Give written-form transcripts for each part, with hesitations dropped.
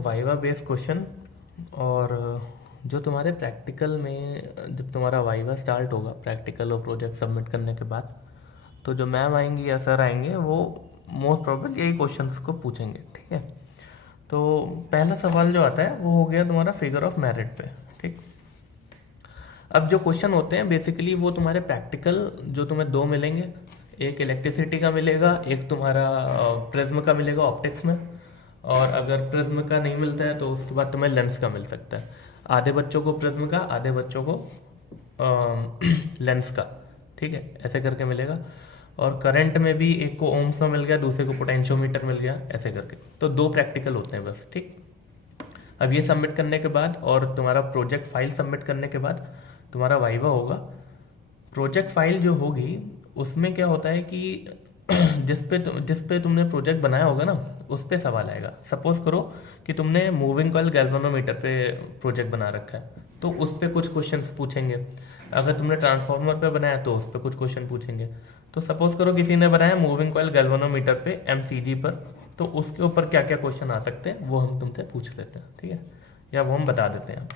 Viva based question. और जो तुम्हारे प्रैक्टिकल में जब तुम्हारा वाइवा स्टार्ट होगा प्रैक्टिकल और प्रोजेक्ट सबमिट करने के बाद, तो जो मैम आएंगी या सर आएंगे वो मोस्ट प्रोबेबल यही क्वेश्चंस को पूछेंगे। ठीक है, तो पहला सवाल जो आता है वो हो गया तुम्हारा फिगर ऑफ मेरिट पे। ठीक, अब जो क्वेश्चन होते हैं बेसिकली वो तुम्हारे प्रैक्टिकल जो तुम्हें दो मिलेंगे, एक इलेक्ट्रिसिटी का मिलेगा, एक तुम्हारा प्रिज्म का मिलेगा ऑप्टिक्स में। और अगर प्रिज्म का नहीं मिलता है तो उसके बाद तुम्हें लेंस का मिल सकता है। आधे बच्चों को प्रिज्म का, आधे बच्चों को लेंस का। ठीक है, ऐसे करके मिलेगा। और करंट में भी एक को ओम्स में मिल गया, दूसरे को पोटेंशियोमीटर मिल गया, ऐसे करके। तो दो प्रैक्टिकल होते हैं बस। ठीक, अब ये सबमिट करने के बाद और तुम्हारा प्रोजेक्ट फाइल सबमिट करने के बाद तुम्हारा वाइवा होगा। प्रोजेक्ट फाइल जो होगी उसमें क्या होता है कि जिस पे तुमने प्रोजेक्ट बनाया होगा ना उस पे सवाल आएगा। सपोज करो कि तुमने मूविंग कॉइल गैल्वेनोमीटर पे प्रोजेक्ट बना रखा है तो उस पे कुछ क्वेश्चन पूछेंगे। अगर तुमने ट्रांसफार्मर पे बनाया तो उस पे कुछ क्वेश्चन पूछेंगे। तो सपोज करो किसी ने बनाया मूविंग कॉइल गैल्वेनोमीटर पे एमसीजी पर, तो उसके ऊपर क्या क्या क्वेश्चन आ सकते हैं वो हम तुमसे पूछ लेते हैं। ठीक है, या वो हम बता देते हैं।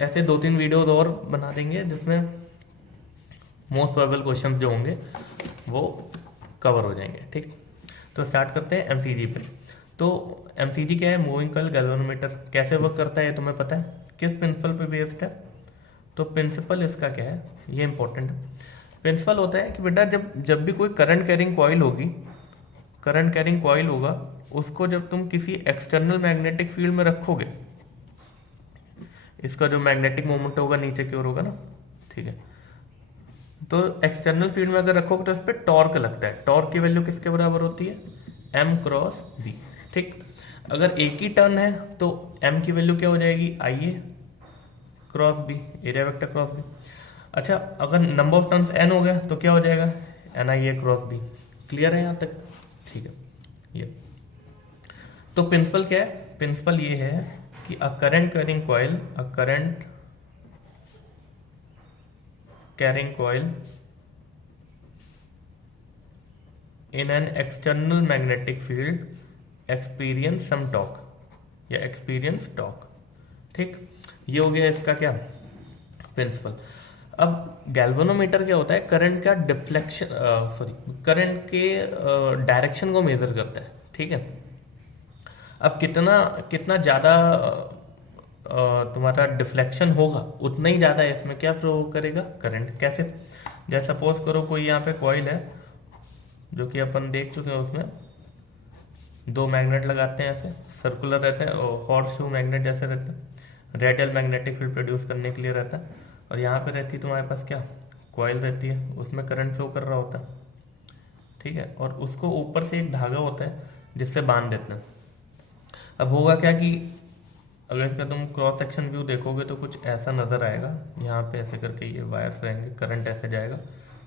ऐसे 2-3 वीडियोस और बना देंगे जिसमें मोस्ट प्रोबेबल क्वेश्चन जो होंगे वो कवर हो जाएंगे। ठीक, तो स्टार्ट करते हैं एमसीजी पे। तो एमसीजी क्या है? Moving coil galvanometer. कैसे वर्क करता है ये तुम्हें पता है? किस प्रिंसिपल पे बेस्ड है? तो प्रिंसिपल इसका क्या है, ये इंपॉर्टेंट है। प्रिंसिपल होता है कि बेटा जब भी कोई करंट कैरिंग कॉइल होगी, करंट कैरिंग कॉइल होगा, उसको जब तुम किसी एक्सटर्नल मैग्नेटिक फील्ड में रखोगे, इसका जो मैग्नेटिक मोमेंट होगा नीचे की ओर होगा ना, ठीक है, तो एक्सटर्नल फील्ड में अगर रखोगे तो इस पर टॉर्क लगता है। टॉर्क की वैल्यू किसके बराबर होती है? M cross B. ठीक, अगर एक ही टर्न है तो एम की वैल्यू क्या हो जाएगी? I a cross b, area vector cross b. अच्छा, अगर नंबर ऑफ टर्न्स एन हो गया तो क्या हो जाएगा? N I a cross B. Clear है यहाँ तक? ठीक है, ये तो प्रिंसिपल क्या है? प्रिंसिपल ये है कि a current carrying coil, a current carrying coil in an external magnetic field experience some torque या experience torque। ठीक, ये हो गया इसका क्या प्रिंसिपल। अब गैल्वेनोमीटर क्या होता है? करंट का डिफ्लेक्शन, करंट के डायरेक्शन को मेजर करता है। ठीक है, अब कितना कितना ज्यादा तुम्हारा डिफ्लेक्शन होगा उतना ही ज्यादा इसमें क्या फ्लो करेगा? करंट। कैसे? जैसे सपोज करो कोई यहाँ पे कॉइल है जो कि अपन देख चुके हैं, उसमें दो मैग्नेट लगाते हैं, ऐसे सर्कुलर रहते हैं और हॉर्स शू मैग्नेट जैसे रहते हैं, रेडियल मैग्नेटिक फील्ड प्रोड्यूस करने के लिए रहता है। और यहाँ पे रहती है तुम्हारे पास क्या? कॉइल रहती है, उसमें करंट फ्लो कर रहा होता है। ठीक है, और उसको ऊपर से एक धागा होता है जिससे बांध देते हैं। अब होगा क्या कि अगर इसका तुम क्रॉस सेक्शन व्यू देखोगे तो कुछ ऐसा नजर आएगा। यहाँ पे ऐसे करके ये वायर्स रहेंगे, करंट ऐसे जाएगा,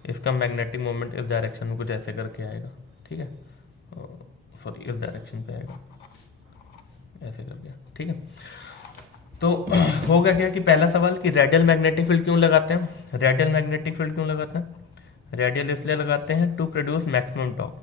इसका मैग्नेटिक मोमेंट इस डायरेक्शन में कुछ ऐसे करके आएगा। ठीक है, सॉरी इस डायरेक्शन पे आएगा ऐसे करके। ठीक है, तो होगा क्या कि पहला सवाल कि रेडियल मैग्नेटिक फील्ड क्यों लगाते हैं? रेडियल मैग्नेटिक फील्ड क्यों लगाते हैं? रेडियल इसलिए लगाते हैं to produce maximum torque,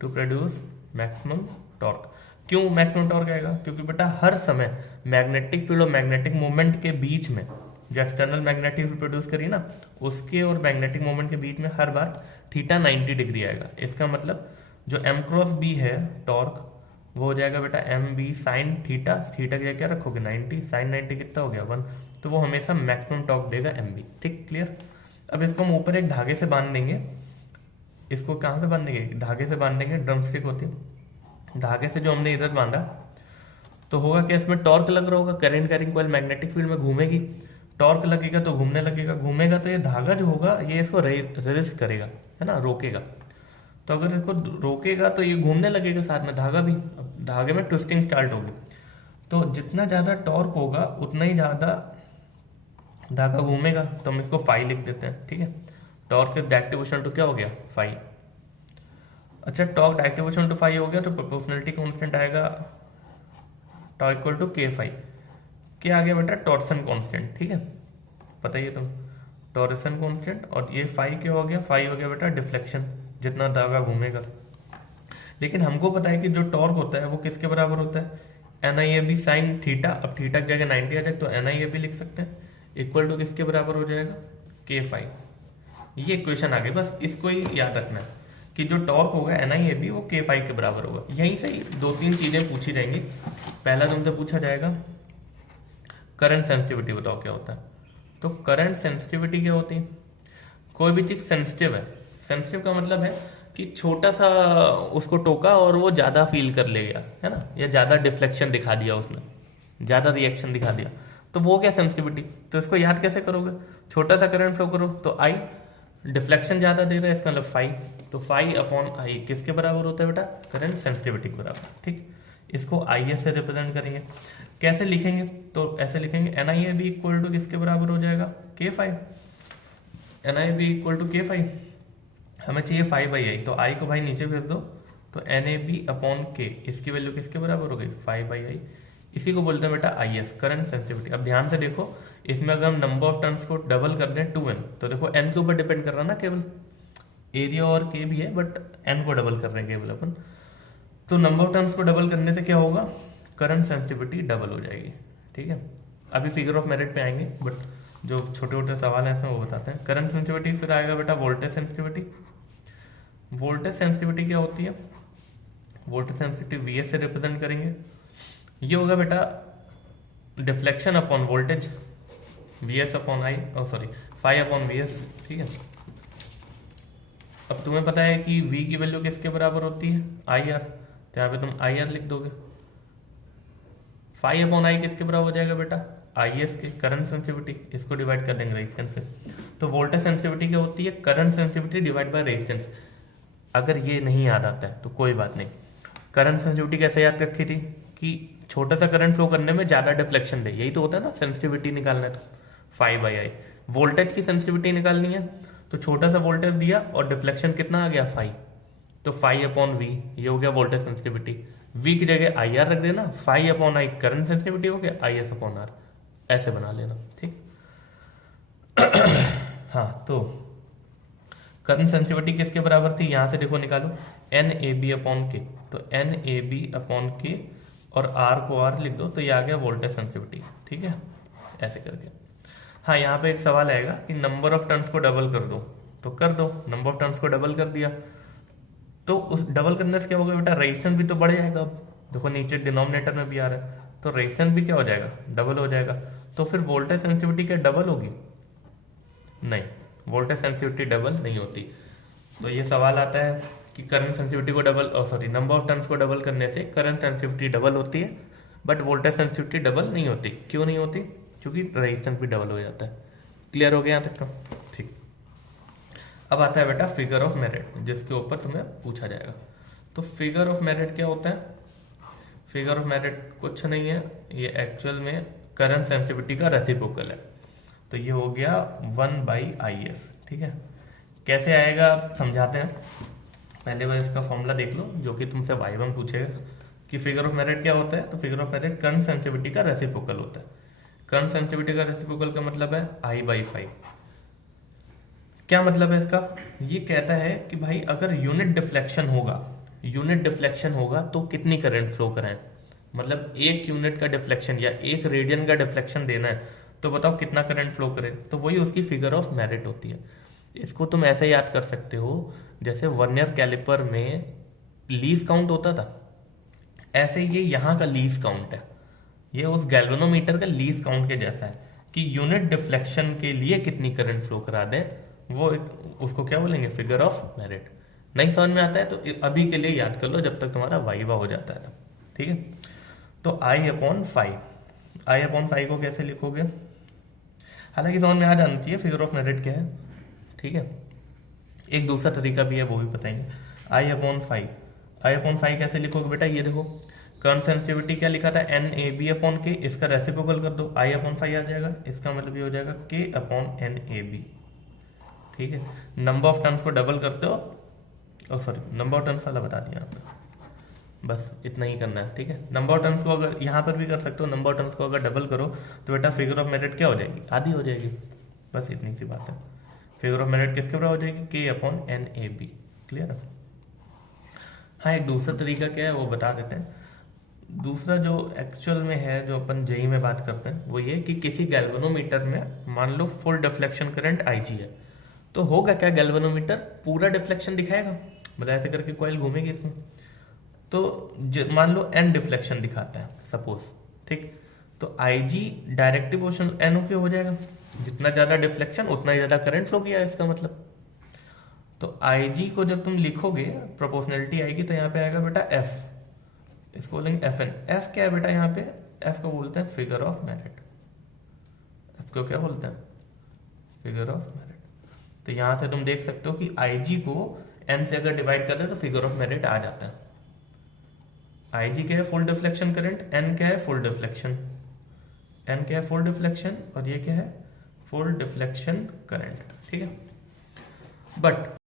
to produce maximum torque. क्यों मैक्सिमम टॉर्क आएगा? क्योंकि बेटा हर समय मैग्नेटिक फील्ड और मैग्नेटिक मोमेंट के बीच में जो एक्सटर्नल मैग्नेटिक फील्ड प्रोड्यूस करिए ना, उसके और मैग्नेटिक मोमेंट के बीच में हर बार थीटा 90 डिग्री आएगा। इसका मतलब जो एम क्रॉस बी है टॉर्क, वो हो जाएगा बेटा m B sine theta. Theta की क्या रखोगे? 90, साइन 90 कितना हो गया? 1। तो वो हमेशा मैक्सिमम टॉर्क देगा एम बी। ठीक, क्लियर। अब इसको हम ऊपर एक धागे से बांध देंगे। इसको कहाँ से बांधेंगे? धागे से बांधेंगे, ड्रम स्टिक होती है, धागे से जो हमने इधर बांधा, तो होगा क्या? इसमें टॉर्क लग रहा होगा, current carrying coil magnetic field में घूमेगी, टॉर्क लगेगा तो घूमने लगेगा, घूमेगा तो ये धागा जो होगा ये इसको रेजिस्ट करेगा, है ना, रोकेगा। तो अगर इसको रोकेगा तो ये घूमने लगेगा साथ में, धागा भी। अब धागे में ट्विस्टिंग स्टार्ट होगी, तो जितना ज्यादा टॉर्क होगा उतना ही ज्यादा धागा घूमेगा। तो हम इसको फाई लिख देते हैं। ठीक है, टॉर्क इज डायरेक्टिव टू क्या हो गया? फाई। अच्छा, टॉर्क डायरेक्टिव टू फाई हो गया तो प्रोपोर्शनलिटी कांस्टेंट आएगा torque equal to K phi. क्या आ गया बेटा? Torsion constant. ठीक है, बताइए तुम, टॉर्सन कांस्टेंट। और ये फाई क्या हो गया? फाई हो गया बेटा डिफ्लेक्शन, जितना धागा घूमेगा। लेकिन हमको पता है कि जो टॉर्क होता है वो किसके बराबर होता है, n I A B sine theta. अब थीटा की जगह 90 आ जाए तो एन आई ए बी लिख सकते हैं, इक्वल टू किसके बराबर हो जाएगा, के फाई। ये इक्वेशन आ गई, बस इसको ही याद रखना है कि जो टॉर्क होगा एन आई ए बी वो के फाई के बराबर होगा। यहीं से ही 2-3 चीजें पूछी जाएंगी। पहला तुमसे पूछा जाएगा करंट सेंसिटिविटी बताओ क्या होता है। तो करंट सेंसिटिविटी क्या होती है, कोई भी चीज सेंसिटिव है, सेंसिटिव का मतलब है कि छोटा सा उसको टोका और वो ज्यादा फील कर ले गया, है ना, या ज्यादा डिफ्लेक्शन दिखा दिया उसने, ज्यादा रिएक्शन दिखा दिया, तो वो क्या सेंसिटिविटी। तो इसको याद कैसे करोगे, छोटा सा करंट फ्लो करो तो आई, डिफ्लेक्शन ज्यादा दे रहा है इसका मतलब फाई, तो फाई अपॉन आई किसके बराबर होता है बेटा, करंट सेंसिटिविटी के बराबर। ठीक, इसको आई एस से रिप्रेजेंट करेंगे। कैसे लिखेंगे, तो ऐसे लिखेंगे N I A B equal to किसके बराबर हो जाएगा, K phi. N I B equal to K phi, हमें चाहिए फाइव बाई आई, तो आई को भाई नीचे भेज दो, तो एन ए बी अपॉन के, इसकी वैल्यू किसके बराबर हो गई, फाइव बाई आई। इसी को बोलते हैं बेटा आई एस, करंट सेंसिटिविटी। अब ध्यान से देखो, इसमें अगर हम नंबर ऑफ टर्न्स को डबल कर दें 2n, तो देखो n के ऊपर डिपेंड कर रहा है ना केवल, एरिया और के भी है बट n को डबल कर रहे हैं केवल अपन। तो नंबर ऑफ टर्न्स को डबल करने से क्या होगा, करंट सेंसिटिविटी डबल हो जाएगी। ठीक है, अभी फिगर ऑफ मेरिट पे आएंगे, बट जो छोटे छोटे सवाल हैं इसमें वो बताते हैं। करंट सेंसिटिविटी, फिर आएगा बेटा वोल्टेज सेंसिटिविटी। वोल्टेज सेंसिटिविटी क्या होती है, वोल्टेज सेंसिटिविटी वीएस से रिप्रेजेंट करेंगे। ये होगा बेटा deflection upon voltage, VS upon I, sorry phi upon VS. ठीक है, अब तुम्हें पता है कि v की वैल्यू किसके बराबर होती है, आई आर, तो यहाँ पे तुम आई आर लिख दोगे। फाई अपॉन आई किसके बराबर हो जाएगा बेटा, आई एस के, करंट सेंसिटिविटी, इसको डिवाइड कर देंगे रेजिस्टेंस से। तो वोल्टेज सेंसिटिविटी क्या होती है, current sensitivity divide by resistance. अगर ये नहीं याद आता है तो कोई बात नहीं, करंट सेंसिटिविटी कैसे याद रखी थी कि छोटा सा करंट फ्लो करने में ज्यादा डिफ्लेक्शन दे, यही तो होता है ना सेंसिटिविटी निकालना है, तो फाइव बाई आई। वोल्टेज की सेंसिटिविटी निकालनी है तो छोटा सा वोल्टेज दिया और डिफ्लेक्शन कितना आ गया, फाइव, तो फाइव अपॉन वी, ये हो गया वोल्टेज सेंसिटिविटी। वी की जगह आई आर रख देना, five upon I current sensitivity हो गया, आई एस अपॉन आर, ऐसे बना लेना। ठीक हाँ, तो करंट सेंसिटिविटी किसके बराबर थी, यहां से देखो निकालो, एन ए बी अपॉन के, तो एन ए बी अपॉन के और आर को आर लिख दो, तो ये आ गया वोल्टेज सेंसिटिविटी। ठीक है, ऐसे करके। हाँ, यहाँ पे एक सवाल आएगा कि नंबर ऑफ टर्न्स को डबल कर दो, तो कर दो, नंबर ऑफ टर्न्स को डबल कर दिया, तो उस डबल करने से क्या होगा बेटा, रेजिस्टेंस भी तो बढ़ जाएगा। अब देखो नीचे डिनोमिनेटर में भी आ रहा है, तो रेजिस्टेंस भी क्या हो जाएगा, डबल हो जाएगा। तो फिर वोल्टेज सेंसिटिविटी क्या डबल होगी, नहीं, वोल्टेज सेंसिटिविटी डबल नहीं होती। तो ये सवाल आता है कि करंट सेंसिटिविटी को double, sorry number of turns को डबल करने से करंट सेंसिटिविटी डबल होती है, बट वोल्टेज सेंसिटिविटी डबल नहीं होती। क्यों नहीं होती, क्योंकि रेजिस्टेंस भी डबल हो जाता है। क्लियर हो गया यहाँ तक का, ठीक। अब आता है बेटा फिगर ऑफ मेरिट, जिसके ऊपर तुम्हें पूछा जाएगा। तो फिगर ऑफ मेरिट क्या होता है, फिगर ऑफ मेरिट कुछ नहीं है, ये एक्चुअल में करंट सेंसिटिविटी का रेसिप्रोकल है। तो ये हो गया 1/IS। ठीक है, कैसे आएगा समझाते हैं। पहले बार इसका फॉर्मूला देख लो, जो कि तुमसे Y1 पूछेगा कि फिगर ऑफ मेरिट क्या होता है। तो figure of merit current sensitivity का रेसिप्रोकल होता है। करंट सेंसिटिविटी का रेसिप्रोकल का मतलब है I/5। क्या मतलब है इसका, ये कहता है कि भाई अगर यूनिट डिफ्लेक्शन होगा तो कितनी करंट फ्लो कराएं। मतलब एक यूनिट का डिफ्लेक्शन या एक रेडियन का डिफ्लेक्शन देना है, तो बताओ कितना करंट फ्लो करे, तो वही उसकी फिगर ऑफ मेरिट होती है। इसको तुम ऐसे याद कर सकते हो, जैसे वर्नियर कैलिपर में लीज काउंट होता था, ऐसे ये यहाँ का लीज काउंट है। ये उस गैल्वेनोमीटर का लीज काउंट के जैसा है कि यूनिट डिफ्लेक्शन के लिए कितनी करंट फ्लो करा दें, वो उसको क्या बोलेंगे, फिगर ऑफ मेरिट। नहीं समझ में आता है तो अभी के लिए याद कर लो, जब तक तुम्हारा वाइवा हो जाता है तब। ठीक है, तो I/5 को कैसे लिखोगे, हालांकि समझ में आ जाना चाहिए फिगर ऑफ मेरिट क्या है। ठीक है, एक दूसरा तरीका भी है, वो भी बताएंगे। I/5 कैसे लिखोगे बेटा, ये देखो करंट सेंसिटिविटी क्या लिखा था, NAB/K, इसका रेसिप्रोकल कर दो, I/5 आ जाएगा। इसका मतलब ये हो जाएगा K/NAB। ठीक है, नंबर ऑफ टर्न्स को डबल करते हो, सॉरी नंबर ऑफ टर्न्स वाला बता दिया आपने, बस इतना ही करना है। ठीक है, नंबर ऑफ टर्न्स को अगर यहाँ पर भी कर सकते हो, नंबर ऑफ टर्न्स को अगर डबल करो तो बेटा फिगर ऑफ मेरिट क्या हो जाएगी, आधी हो जाएगी। बस इतनी सी बात है। फिगर ऑफ मेरिट किसके बराबर हो जाएगी, K/NAB। क्लियर है। हाँ, एक दूसरा तरीका क्या है वो बता देते हैं। दूसरा जो एक्चुअल में है, जो अपन जेई में बात करते हैं, वो ये कि किसी गैल्वेनोमीटर में मान लो फुल डिफ्लेक्शन करंट आईजी है, तो होगा क्या, गैल्वेनोमीटर पूरा डिफ्लेक्शन दिखाएगा, मतलब ऐसे करके कॉइल घूमेगी इसमें। तो मान लो एन डिफ्लेक्शन दिखाता है सपोज, ठीक, तो आईजी डायरेक्ट प्रोपोर्शनल एनओ के हो जाएगा, जितना ज्यादा डिफ्लेक्शन उतना ही ज्यादा करंट फ्लो किया है इसका मतलब। तो आईजी को जब तुम लिखोगे प्रोपोर्शनलिटी आएगी तो यहाँ पे आएगा बेटा एफ, इसको बोलेंगे एफ एन। एफ क्या है बेटा यहाँ पे, एफ को बोलते हैं फिगर ऑफ मेरिट। एफ को क्या बोलते हैं, फिगर ऑफ मेरिट। तो यहां से तुम देख सकते हो कि आईजी को एन से अगर डिवाइड कर दे तो फिगर ऑफ मेरिट आ जाता है। आईजी क्या है, फुल डिफ्लेक्शन करंट, एन क्या है, फुल डिफ्लेक्शन, एन क्या है, फुल डिफ्लेक्शन, और ये क्या है, फुल डिफ्लेक्शन करंट, ठीक है। बट